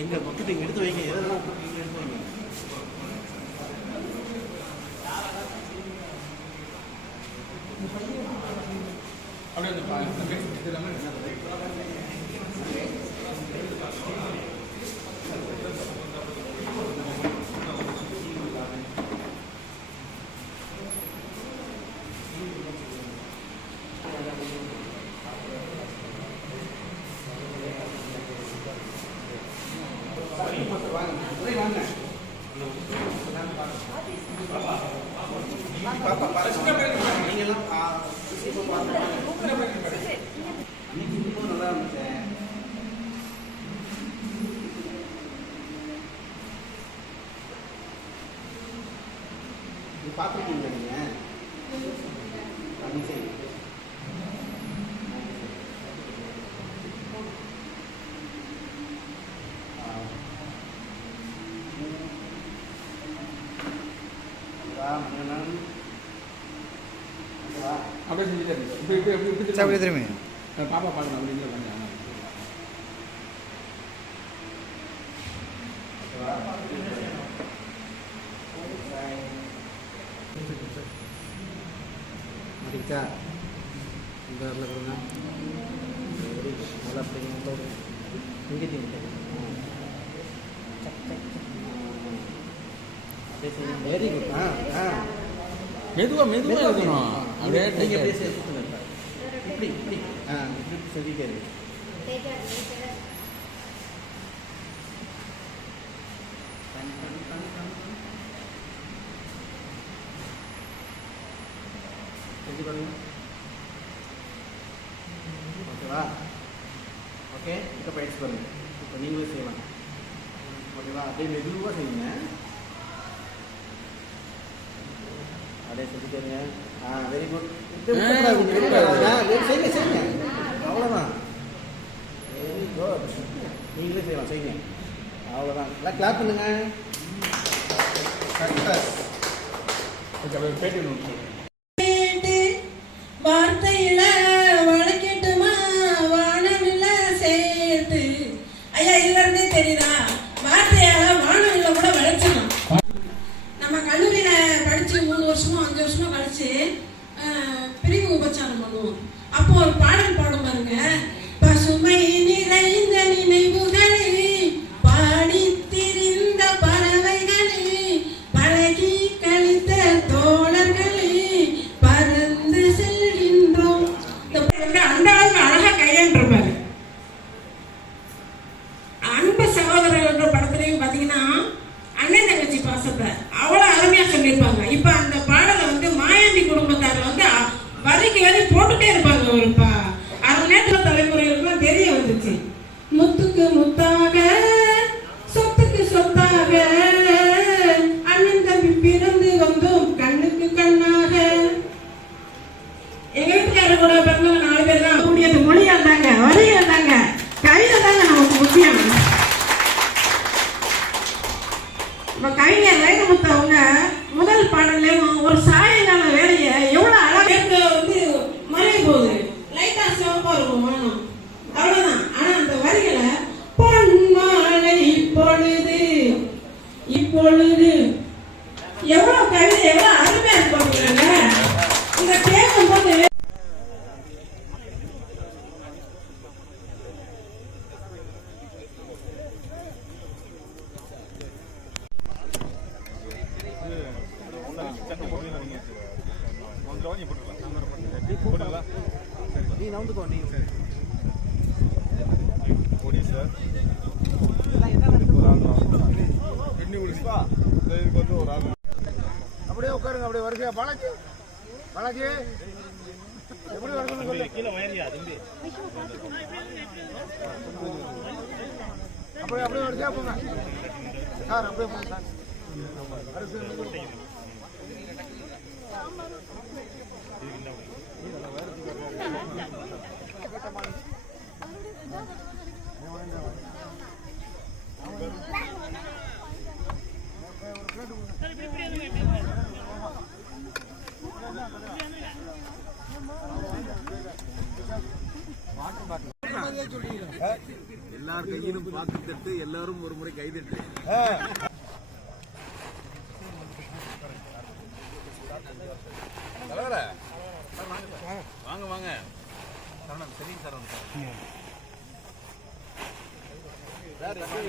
எங்க பக்கத்துக்கு எடுத்து வைங்க. எதெல்லாம் எடுத்து வைங்க நீங்கெல்லாம் ஆ, இப்போ பாருங்க. இன்னைக்கு இன்னும் நல்லா இருந்துச்சேன் இது பார்த்துருக்கீங்க நீங்கள் வா அப்படியே செஞ்சுட்டே. இப்படி இப்படி இப்படி திரும்பி பாப்பா பாருங்க அப்படி இல்லை பண்ணி மடிக்கா இந்த வரல கொடுங்க நல்லா அப்படிங்க இங்கே தீங்க வெரி குட் ஆ ஆ மெதுவா. மெதுவா இருக்கணும் அப்படியே நீங்கள் அப்படியே. சேர்த்து இப்படி இப்படி. ஆ இப்படி செவிக்காது செஞ்சு பாருங்க ஓகேவா? ஓகே இப்போ பயிற்சி பண்ணுங்க. இப்போ நீங்களும் செய்யலாம். ஓகேவா? அப்படியே மெதுவாக செய்யுங்க. அப்படியே செஞ்சுக்கோங்க ஆ வெரி குட். செய்யுங்க செய்யுங்க அவ்வளோதான் வெரி குட் நீங்களே செய்யலாம் செய்யுங்க. அவ்வளோதான் எல்லாம் கிளாப் பண்ணுங்க. பேட்டி வார்த்தையில வழக்கிட்டுமா வானவில்ல சேர்த்து. ஐயா இதுல இருந்தே தெரியுதா? வருஷமோ அஞ்சு வருஷமோ கழிச்சு அஹ், பிரிவு உபச்சாரம் பண்ணுவோம். அப்போ ஒரு பாடல் பாடும் பாருங்க. பசுமை நிறைந்த நினைவுகளை பாடி திரிந்த பறவைகளே பழகி கழித்த தோழர்களே பறந்து செல்கின்றோம். அந்த அளவுக்கு அழகா கையாண்டிருப்பாரு அன்பு சகோதரர்கள் படத்துலையும் பாத்தீங்கன்னா அண்ணன் தங்கச்சி பாசத்தை அவ்வளவு அருமையா சொல்லியிருப்பாங்க. இப்ப அந்த நவுந்துக்கோ நீ அப்படியே உட்காருங்க அப்படியே வருகையா பாலாஜி? பாலாஜி? எப்படி வரணும்னு சொல்லு. கீழே வயரியா தம்பி? அப்படியே அப்படியே வருகையா போங்க. சார் அப்படியே போங்க சார். இப்படி எல்லார் கையிலும் பாக்கு தட்டு எல்லாரும் ஒரு முறை கைதட்டு தலைவர வாங்க வாங்க சரணம் சரிங்க சரணம் சார் எப்படி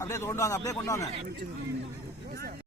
அப்படியே கொண்டு வாங்க அப்படியே கொண்டு வாங்க.